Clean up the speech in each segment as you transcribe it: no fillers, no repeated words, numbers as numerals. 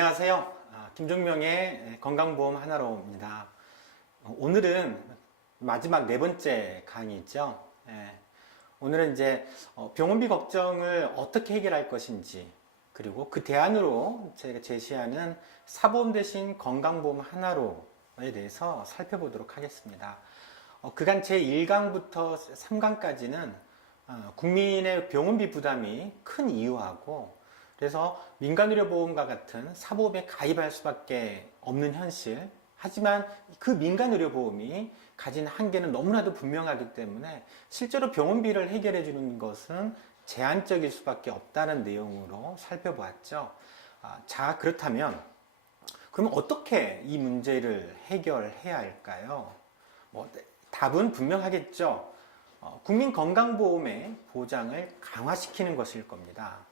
안녕하세요. 김종명의 건강보험 하나로입니다. 오늘은 마지막 네 번째 강의죠. 오늘은 이제 병원비 걱정을 어떻게 해결할 것인지, 그리고 그 대안으로 제가 제시하는 사보험 대신 건강보험 하나로에 대해서 살펴보도록 하겠습니다. 그간 제1강부터 3강까지는 국민의 병원비 부담이 큰 이유하고, 그래서 민간의료보험과 같은 사보험에 가입할 수밖에 없는 현실, 하지만 그 민간의료보험이 가진 한계는 너무나도 분명하기 때문에 실제로 병원비를 해결해 주는 것은 제한적일 수밖에 없다는 내용으로 살펴보았죠. 자, 그렇다면 그럼 어떻게 이 문제를 해결해야 할까요? 답은 분명하겠죠. 국민건강보험의 보장을 강화시키는 것일 겁니다.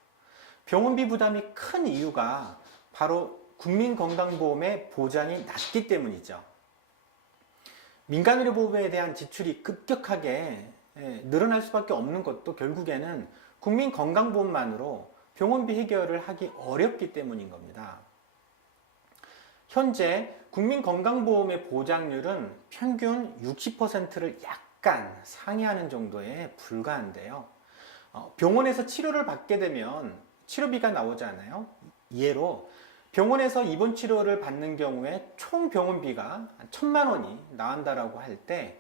병원비 부담이 큰 이유가 바로 국민건강보험의 보장이 낮기 때문이죠. 민간의료보험에 대한 지출이 급격하게 늘어날 수밖에 없는 것도 결국에는 국민건강보험만으로 병원비 해결을 하기 어렵기 때문인 겁니다. 현재 국민건강보험의 보장률은 평균 60%를 약간 상회하는 정도에 불과한데요. 병원에서 치료를 받게 되면 치료비가 나오잖아요. 예로 병원에서 입원 치료를 받는 경우에 총 병원비가 1,000만 원이 나온다라고 할 때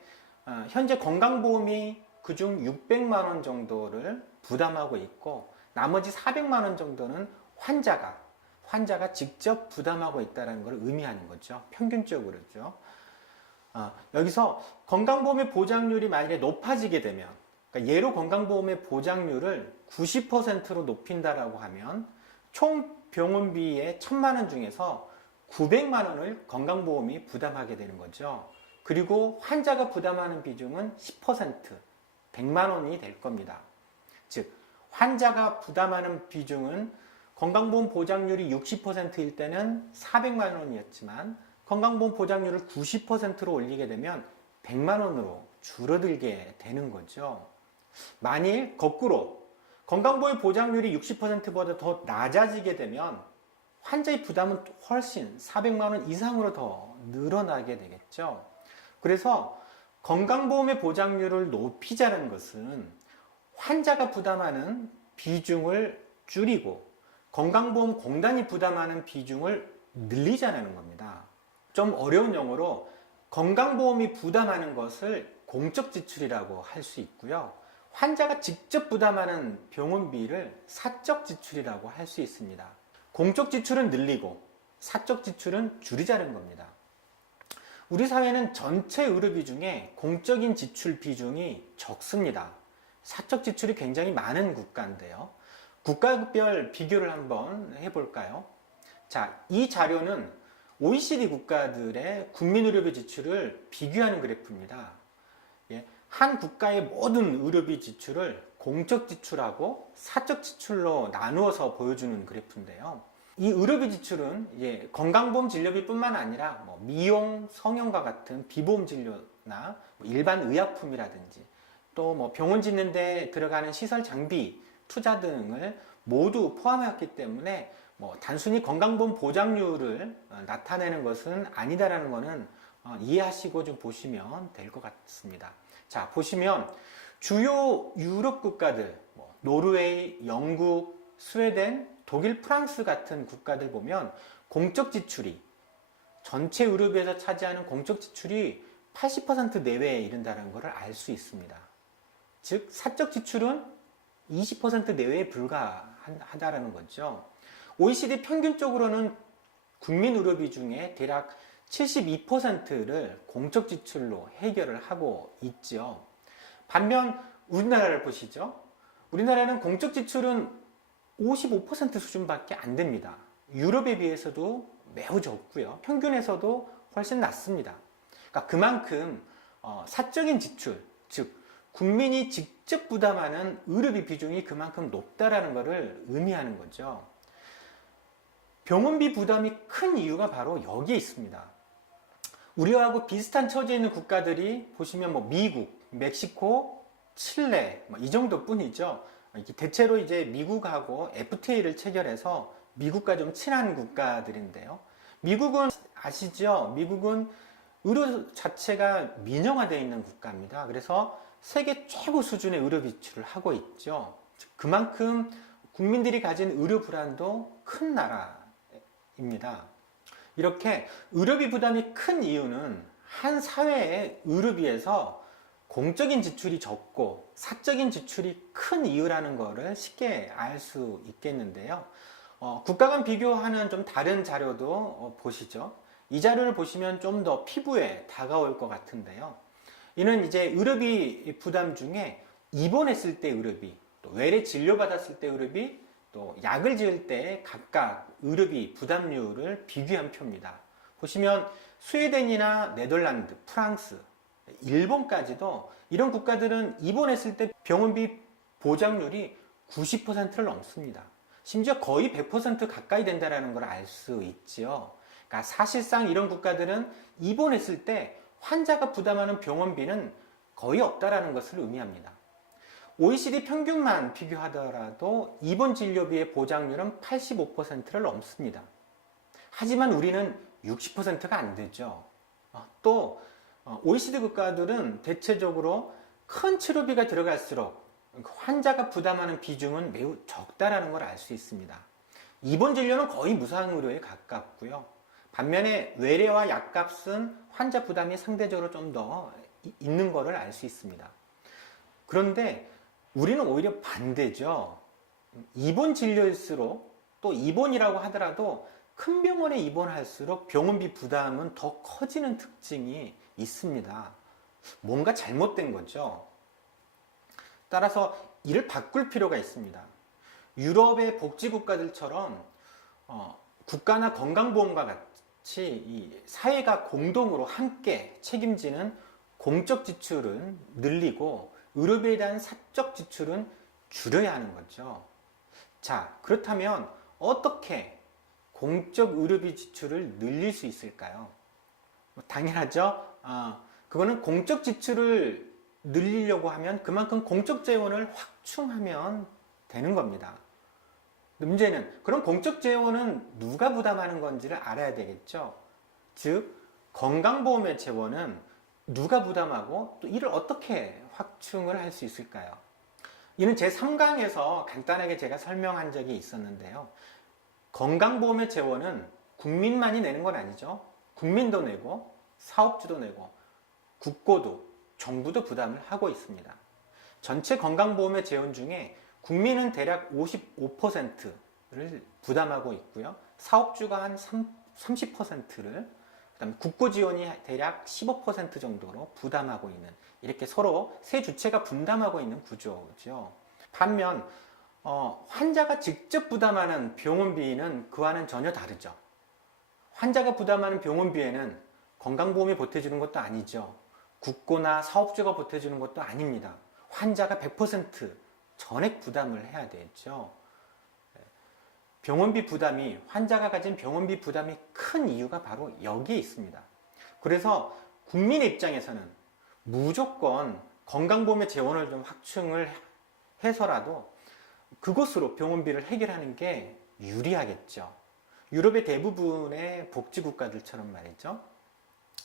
현재 건강보험이 그중 600만 원 정도를 부담하고 있고, 나머지 400만 원 정도는 환자가 직접 부담하고 있다는 걸 의미하는 거죠. 평균적으로죠. 여기서 건강보험의 보장률이 만약에 높아지게 되면, 그러니까 예로 건강보험의 보장률을 90%로 높인다라고 하면 총 병원비의 1,000만 원 중에서 900만 원을 건강보험이 부담하게 되는 거죠. 그리고 환자가 부담하는 비중은 10%, 100만 원이 될 겁니다. 즉, 환자가 부담하는 비중은 건강보험 보장률이 60%일 때는 400만 원이었지만 건강보험 보장률을 90%로 올리게 되면 100만 원으로 줄어들게 되는 거죠. 만일 거꾸로 건강보험 보장률이 60%보다 더 낮아지게 되면 환자의 부담은 훨씬 400만 원 이상으로 더 늘어나게 되겠죠. 그래서 건강보험의 보장률을 높이자는 것은 환자가 부담하는 비중을 줄이고 건강보험공단이 부담하는 비중을 늘리자는 겁니다. 좀 어려운 용어로 건강보험이 부담하는 것을 공적 지출이라고 할 수 있고요. 환자가 직접 부담하는 병원비를 사적 지출이라고 할 수 있습니다. 공적 지출은 늘리고 사적 지출은 줄이자는 겁니다. 우리 사회는 전체 의료비 중에 공적인 지출 비중이 적습니다. 사적 지출이 굉장히 많은 국가인데요. 국가별 비교를 한번 해볼까요? 자, 이 자료는 OECD 국가들의 국민의료비 지출을 비교하는 그래프입니다. 한 국가의 모든 의료비 지출을 공적 지출하고 사적 지출로 나누어서 보여주는 그래프인데요. 이 의료비 지출은 건강보험 진료비뿐만 아니라 미용, 성형과 같은 비보험 진료나 일반 의약품이라든지 또 병원 짓는 데 들어가는 시설 장비, 투자 등을 모두 포함했기 때문에 단순히 건강보험 보장률을 나타내는 것은 아니다라는 것은 이해하시고 좀 보시면 될 것 같습니다. 자, 보시면 주요 유럽 국가들, 노르웨이, 영국, 스웨덴, 독일, 프랑스 같은 국가들 보면 공적 지출이, 전체 의료비에서 차지하는 공적 지출이 80% 내외에 이른다는 것을 알 수 있습니다. 즉, 사적 지출은 20% 내외에 불과하다는 거죠. OECD 평균적으로는 국민 의료비 중에 대략 72%를 공적 지출로 해결을 하고 있죠. 반면 우리나라를 보시죠. 우리나라는 공적 지출은 55% 수준밖에 안 됩니다. 유럽에 비해서도 매우 적고요. 평균에서도 훨씬 낮습니다. 그러니까 그만큼 사적인 지출, 즉 국민이 직접 부담하는 의료비 비중이 그만큼 높다라는 것을 의미하는 거죠. 병원비 부담이 큰 이유가 바로 여기에 있습니다. 우리하고 비슷한 처지에 있는 국가들이 보시면 미국, 멕시코, 칠레 이 정도뿐이죠. 대체로 이제 미국하고 FTA를 체결해서 미국과 좀 친한 국가들인데요. 미국은 아시죠? 미국은 의료 자체가 민영화되어 있는 국가입니다. 그래서 세계 최고 수준의 의료 비출을 하고 있죠. 그만큼 국민들이 가진 의료 불안도 큰 나라입니다. 이렇게 의료비 부담이 큰 이유는 한 사회의 의료비에서 공적인 지출이 적고 사적인 지출이 큰 이유라는 것을 쉽게 알 수 있겠는데요. 국가 간 비교하는 좀 다른 자료도 보시죠. 이 자료를 보시면 좀 더 피부에 다가올 것 같은데요. 이는 이제 의료비 부담 중에 입원했을 때 의료비, 또 외래 진료받았을 때 의료비, 또 약을 지을 때 각각 의료비 부담률을 비교한 표입니다. 보시면 스웨덴이나 네덜란드, 프랑스, 일본까지도 이런 국가들은 입원했을 때 병원비 보장률이 90%를 넘습니다. 심지어 거의 100% 가까이 된다는 걸 알 수 있지요. 그러니까 사실상 이런 국가들은 입원했을 때 환자가 부담하는 병원비는 거의 없다라는 것을 의미합니다. OECD 평균만 비교하더라도 입원 진료비의 보장률은 85%를 넘습니다. 하지만 우리는 60%가 안 되죠. 또 OECD 국가들은 대체적으로 큰 치료비가 들어갈수록 환자가 부담하는 비중은 매우 적다라는 걸 알 수 있습니다. 입원 진료는 거의 무상의료에 가깝고요. 반면에 외래와 약값은 환자 부담이 상대적으로 좀 더 있는 것을 알 수 있습니다. 그런데 우리는 오히려 반대죠. 입원 진료일수록 또 입원이라고 하더라도 큰 병원에 입원할수록 병원비 부담은 더 커지는 특징이 있습니다. 뭔가 잘못된 거죠. 따라서 이를 바꿀 필요가 있습니다. 유럽의 복지국가들처럼 국가나 건강보험과 같이 이 사회가 공동으로 함께 책임지는 공적 지출은 늘리고 의료비에 대한 사적 지출은 줄여야 하는 거죠. 자, 그렇다면 어떻게 공적 의료비 지출을 늘릴 수 있을까요? 당연하죠. 그거는 공적 지출을 늘리려고 하면 그만큼 공적 재원을 확충하면 되는 겁니다. 문제는 그럼 공적 재원은 누가 부담하는 건지를 알아야 되겠죠. 즉 건강보험의 재원은 누가 부담하고 또 이를 어떻게 확충을 할 수 있을까요? 이는 제3강에서 간단하게 제가 설명한 적이 있었는데요. 건강보험의 재원은 국민만이 내는 건 아니죠. 국민도 내고 사업주도 내고 국고도 정부도 부담을 하고 있습니다. 전체 건강보험의 재원 중에 국민은 대략 55%를 부담하고 있고요. 사업주가 한 30%를, 그다음에 국고 지원이 대략 15% 정도로 부담하고 있는, 이렇게 서로 세 주체가 분담하고 있는 구조죠. 반면 환자가 직접 부담하는 병원비는 그와는 전혀 다르죠. 환자가 부담하는 병원비에는 건강보험이 보태주는 것도 아니죠. 국고나 사업주가 보태주는 것도 아닙니다. 환자가 100% 전액 부담을 해야 되죠. 병원비 부담이, 환자가 가진 병원비 부담이 큰 이유가 바로 여기에 있습니다. 그래서 국민의 입장에서는 무조건 건강보험의 재원을 좀 확충을 해서라도 그것으로 병원비를 해결하는 게 유리하겠죠. 유럽의 대부분의 복지국가들처럼 말이죠.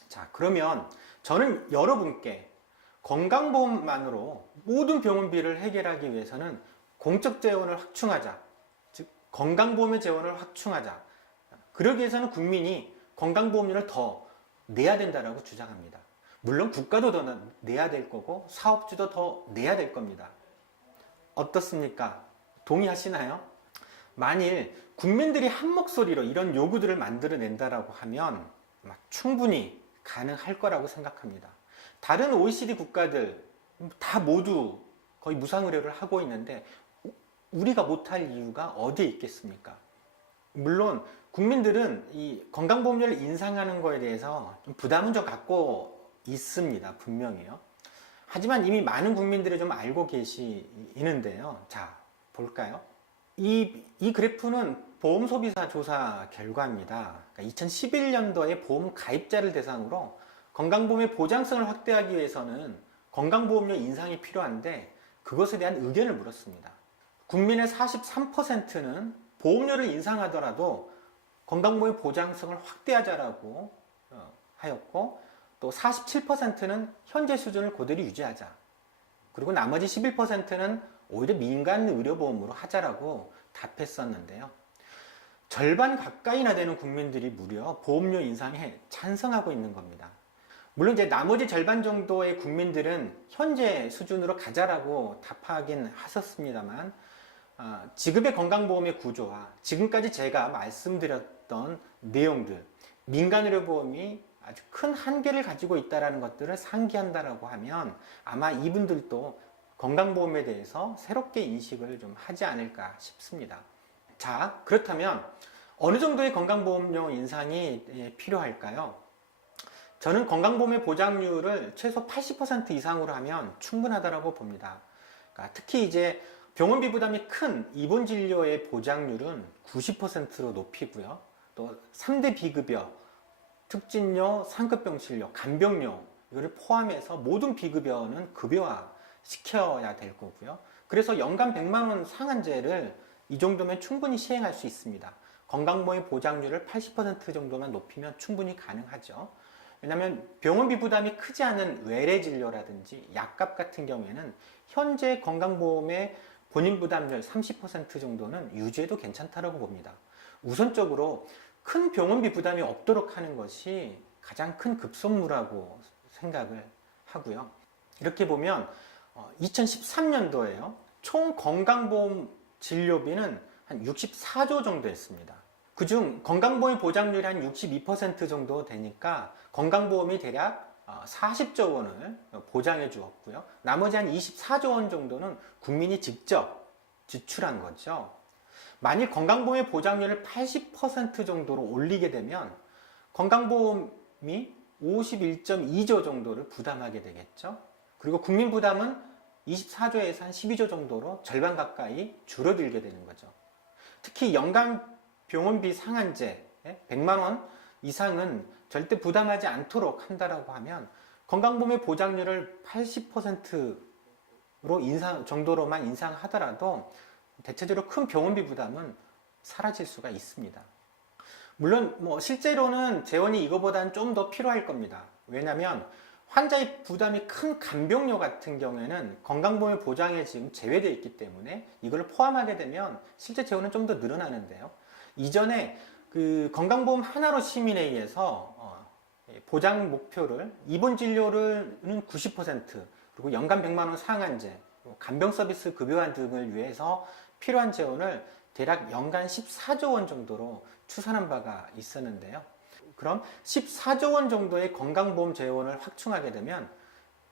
자, 그러면 저는 여러분께 건강보험만으로 모든 병원비를 해결하기 위해서는 공적 재원을 확충하자, 즉 건강보험의 재원을 확충하자, 그러기 위해서는 국민이 건강보험료를 더 내야 된다고 주장합니다. 물론 국가도 더 내야 될 거고 사업주도 더 내야 될 겁니다. 어떻습니까? 동의하시나요? 만일 국민들이 한 목소리로 이런 요구들을 만들어낸다라고 하면 충분히 가능할 거라고 생각합니다. 다른 OECD 국가들 다 모두 거의 무상의료를 하고 있는데 우리가 못할 이유가 어디에 있겠습니까? 물론 국민들은 이 건강보험료를 인상하는 거에 대해서 좀 부담은 좀 갖고 있습니다. 분명히요. 하지만 이미 많은 국민들이 좀 알고 계시는데요. 자, 볼까요? 이 그래프는 보험소비자 조사 결과입니다. 그러니까 2011년도에 보험 가입자를 대상으로 건강보험의 보장성을 확대하기 위해서는 건강보험료 인상이 필요한데 그것에 대한 의견을 물었습니다. 국민의 43%는 보험료를 인상하더라도 건강보험의 보장성을 확대하자라고 하였고, 또 47%는 현재 수준을 그대로 유지하자. 그리고 나머지 11%는 오히려 민간 의료보험으로 하자라고 답했었는데요. 절반 가까이나 되는 국민들이 무려 보험료 인상에 찬성하고 있는 겁니다. 물론 이제 나머지 절반 정도의 국민들은 현재 수준으로 가자라고 답하긴 하셨습니다만, 지금의 건강보험의 구조와 지금까지 제가 말씀드렸던 내용들, 민간의료보험이 아주 큰 한계를 가지고 있다는 것들을 상기한다라고 하면 아마 이분들도 건강보험에 대해서 새롭게 인식을 좀 하지 않을까 싶습니다. 자, 그렇다면 어느 정도의 건강보험료 인상이 필요할까요? 저는 건강보험의 보장률을 최소 80% 이상으로 하면 충분하다고 봅니다. 그러니까 특히 이제 병원비 부담이 큰 입원 진료의 보장률은 90%로 높이고요. 또 3대 비급여, 특진료, 상급병 진료, 간병료 이거를 포함해서 모든 비급여는 급여화 시켜야 될 거고요. 그래서 연간 100만 원 상한제를 이 정도면 충분히 시행할 수 있습니다. 건강보험의 보장률을 80% 정도만 높이면 충분히 가능하죠. 왜냐하면 병원비 부담이 크지 않은 외래 진료라든지 약값 같은 경우에는 현재 건강보험의 본인 부담률 30% 정도는 유지해도 괜찮다고 봅니다. 우선적으로 큰 병원비 부담이 없도록 하는 것이 가장 큰 급선무라고 생각을 하고요. 이렇게 보면 2013년도에요. 총 건강보험 진료비는 한 64조 정도 했습니다. 그중 건강보험 보장률이 한 62% 정도 되니까 건강보험이 대략 40조 원을 보장해 주었고요. 나머지 한 24조 원 정도는 국민이 직접 지출한 거죠. 만일 건강보험의 보장률을 80% 정도로 올리게 되면 건강보험이 51.2조 정도를 부담하게 되겠죠. 그리고 국민 부담은 24조에서 한 12조 정도로 절반 가까이 줄어들게 되는 거죠. 특히 연간 병원비 상한제 100만 원 이상은 절대 부담하지 않도록 한다라고 하면 건강보험의 보장률을 80%로 정도로만 인상하더라도 대체적으로 큰 병원비 부담은 사라질 수가 있습니다. 물론 실제로는 재원이 이거보다는 좀 더 필요할 겁니다. 왜냐하면 환자의 부담이 큰 간병료 같은 경우에는 건강보험의 보장에 지금 제외되어 있기 때문에 이걸 포함하게 되면 실제 재원은 좀 더 늘어나는데요. 이전에 그 건강보험 하나로 시민회의에서 보장 목표를 입원 진료는 90% 그리고 연간 100만 원 상한제, 간병 서비스 급여화 등을 위해서 필요한 재원을 대략 연간 14조 원 정도로 추산한 바가 있었는데요. 그럼 14조 원 정도의 건강보험 재원을 확충하게 되면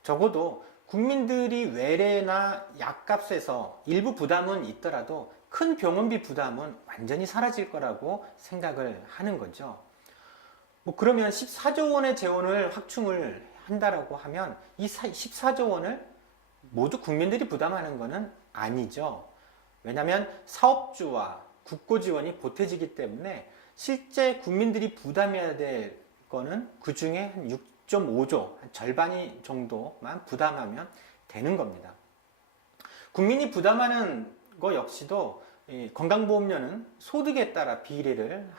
적어도 국민들이 외래나 약값에서 일부 부담은 있더라도 큰 병원비 부담은 완전히 사라질 거라고 생각을 하는 거죠. 그러면 14조 원의 재원을 확충을 한다라고 하면 이 14조 원을 모두 국민들이 부담하는 것은 아니죠. 왜냐하면 사업주와 국고 지원이 보태지기 때문에 실제 국민들이 부담해야 될 거는 그 중에 한 6.5조, 한 절반이 정도만 부담하면 되는 겁니다. 국민이 부담하는 거 역시도 건강보험료는 소득에 따라 비례를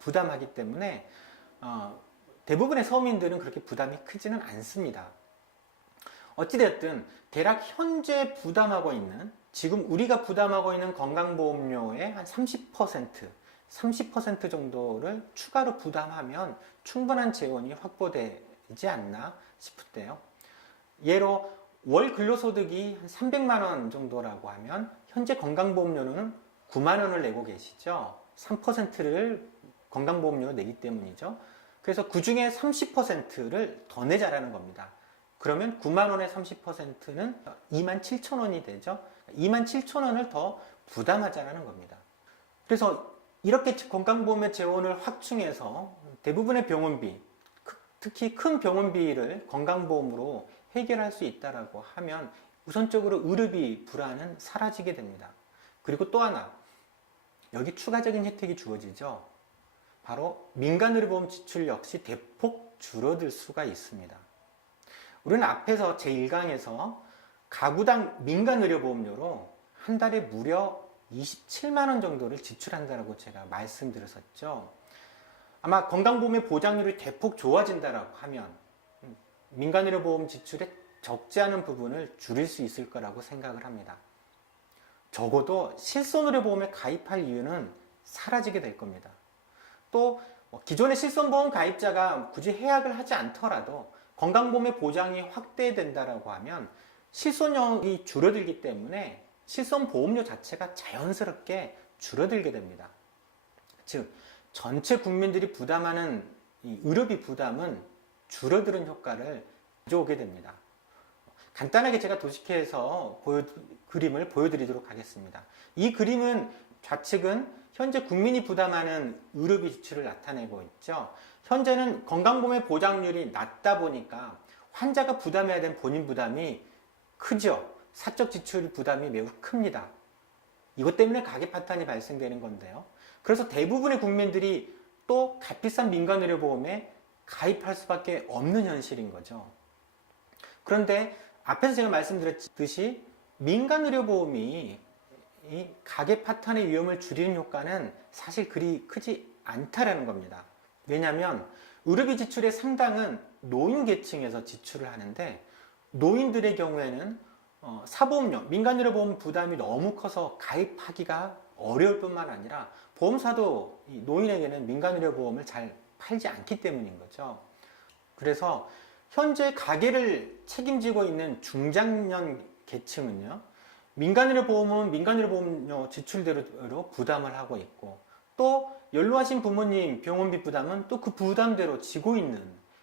부담하기 때문에 대부분의 서민들은 그렇게 부담이 크지는 않습니다. 어찌됐든 대략 현재 부담하고 있는 지금 우리가 부담하고 있는 건강보험료의 한 30% 정도를 추가로 부담하면 충분한 재원이 확보되지 않나 싶은데요. 예로 월 근로소득이 한 300만 원 정도라고 하면 현재 건강보험료는 9만 원을 내고 계시죠. 3%를 건강보험료로 내기 때문이죠. 그래서 그 중에 30%를 더 내자라는 겁니다. 그러면 9만 원의 30%는 2만 7천 원이 되죠. 2만 7천 원을 더 부담하자라는 겁니다. 그래서 이렇게 건강보험의 재원을 확충해서 대부분의 병원비, 특히 큰 병원비를 건강보험으로 해결할 수 있다라고 하면 우선적으로 의료비 불안은 사라지게 됩니다. 그리고 또 하나, 여기 추가적인 혜택이 주어지죠. 바로 민간의료보험 지출 역시 대폭 줄어들 수가 있습니다. 우리는 앞에서 제1강에서 가구당 민간의료보험료로 한 달에 무려 27만 원 정도를 지출한다고 제가 말씀드렸었죠. 아마 건강보험의 보장률이 대폭 좋아진다라고 하면 민간의료보험 지출에 적지 않은 부분을 줄일 수 있을 거라고 생각을 합니다. 적어도 실손의료보험에 가입할 이유는 사라지게 될 겁니다. 또 기존의 실손보험 가입자가 굳이 해약을 하지 않더라도 건강보험의 보장이 확대된다라고 하면 실손형이 줄어들기 때문에 실손보험료 자체가 자연스럽게 줄어들게 됩니다. 즉 전체 국민들이 부담하는 이 의료비 부담은 줄어드는 효과를 가져오게 됩니다. 간단하게 제가 도식해서 그림을 보여드리도록 하겠습니다. 이 그림은 좌측은 현재 국민이 부담하는 의료비 지출을 나타내고 있죠. 현재는 건강보험의 보장률이 낮다 보니까 환자가 부담해야 되는 본인 부담이 크죠. 사적 지출 부담이 매우 큽니다. 이것 때문에 가계 파탄이 발생되는 건데요. 그래서 대부분의 국민들이 또 값비싼 민간의료보험에 가입할 수밖에 없는 현실인 거죠. 그런데 앞에서 제가 말씀드렸듯이 민간의료보험이 이 가계 파탄의 위험을 줄이는 효과는 사실 그리 크지 않다라는 겁니다. 왜냐하면 의료비 지출의 상당은 노인 계층에서 지출을 하는데 노인들의 경우에는 사보험료, 민간의료보험 부담이 너무 커서 가입하기가 어려울 뿐만 아니라 보험사도 노인에게는 민간의료보험을 잘 팔지 않기 때문인 거죠. 그래서 현재 가계를 책임지고 있는 중장년 계층은요, 민간의료보험은 민간의료보험료 지출대로 부담을 하고 있고 또 연로하신 부모님 병원비 부담은 또 그 부담대로 지고 있는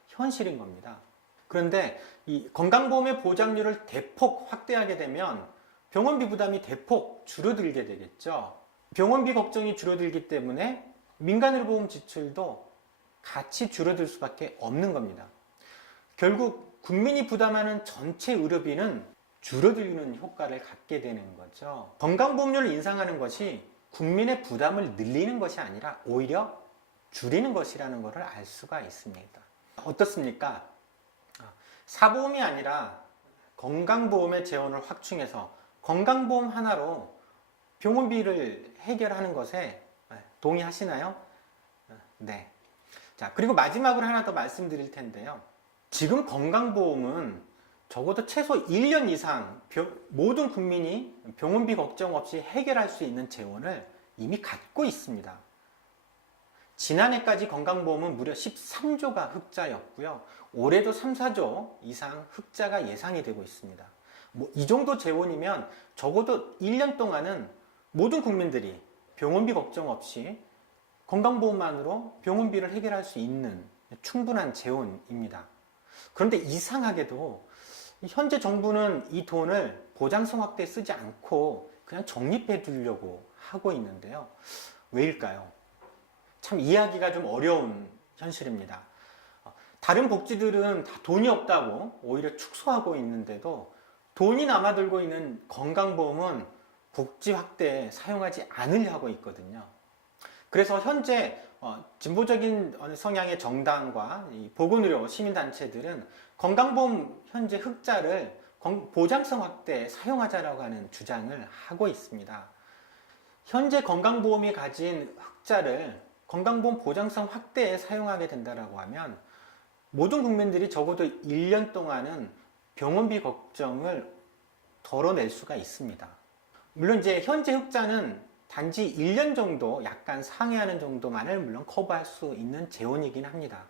현실인 겁니다. 그런데 이 건강보험의 보장률을 대폭 확대하게 되면 병원비 부담이 대폭 줄어들게 되겠죠. 병원비 걱정이 줄어들기 때문에 민간의료보험 지출도 같이 줄어들 수밖에 없는 겁니다. 결국 국민이 부담하는 전체 의료비는 줄어들는 효과를 갖게 되는 거죠. 건강보험료를 인상하는 것이 국민의 부담을 늘리는 것이 아니라 오히려 줄이는 것이라는 것을 알 수가 있습니다. 어떻습니까? 사보험이 아니라 건강보험의 재원을 확충해서 건강보험 하나로 병원비를 해결하는 것에 동의하시나요? 네. 자, 그리고 마지막으로 하나 더 말씀드릴 텐데요. 지금 건강보험은 적어도 최소 1년 이상 모든 국민이 병원비 걱정 없이 해결할 수 있는 재원을 이미 갖고 있습니다. 지난해까지 건강보험은 무려 13조가 흑자였고요. 올해도 3, 4조 이상 흑자가 예상이 되고 있습니다. 이 정도 재원이면 적어도 1년 동안은 모든 국민들이 병원비 걱정 없이 건강보험만으로 병원비를 해결할 수 있는 충분한 재원입니다. 그런데 이상하게도 현재 정부는 이 돈을 보장성 확대에 쓰지 않고 그냥 적립해 두려고 하고 있는데요. 왜일까요? 참 이해하기가 좀 어려운 현실입니다. 다른 복지들은 다 돈이 없다고 오히려 축소하고 있는데도 돈이 남아들고 있는 건강보험은 복지 확대에 사용하지 않으려 하고 있거든요. 그래서 현재 진보적인 성향의 정당과 보건의료 시민단체들은 건강보험 현재 흑자를 보장성 확대에 사용하자라고 하는 주장을 하고 있습니다. 현재 건강보험이 가진 흑자를 건강보험 보장성 확대에 사용하게 된다고 하면 모든 국민들이 적어도 1년 동안은 병원비 걱정을 덜어낼 수가 있습니다. 물론 이제 현재 흑자는 단지 1년 정도 약간 상회하는 정도만을 물론 커버할 수 있는 재원이긴 합니다.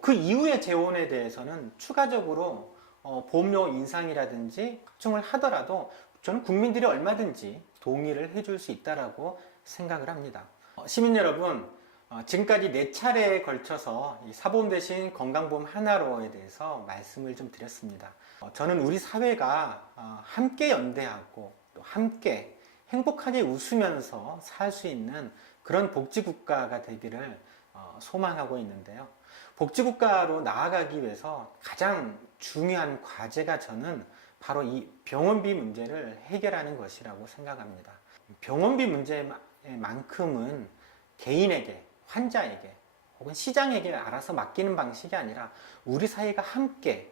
그 이후의 재원에 대해서는 추가적으로 보험료 인상이라든지 확충을 하더라도 저는 국민들이 얼마든지 동의를 해줄 수 있다고 생각을 합니다. 시민 여러분, 지금까지 4차례에 걸쳐서 사보험 대신 건강보험 하나로에 대해서 말씀을 좀 드렸습니다. 저는 우리 사회가 함께 연대하고 또 함께 행복하게 웃으면서 살 수 있는 그런 복지국가가 되기를 소망하고 있는데요. 복지국가로 나아가기 위해서 가장 중요한 과제가 저는 바로 이 병원비 문제를 해결하는 것이라고 생각합니다. 병원비 문제만큼은 개인에게, 환자에게 혹은 시장에게 알아서 맡기는 방식이 아니라 우리 사회가 함께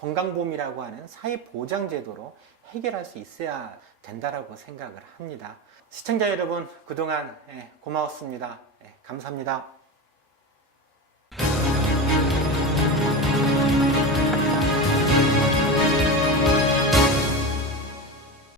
건강보험이라고 하는 사회보장제도로 해결할 수 있어야 된다라고 생각을 합니다. 시청자 여러분, 그동안 고마웠습니다. 감사합니다.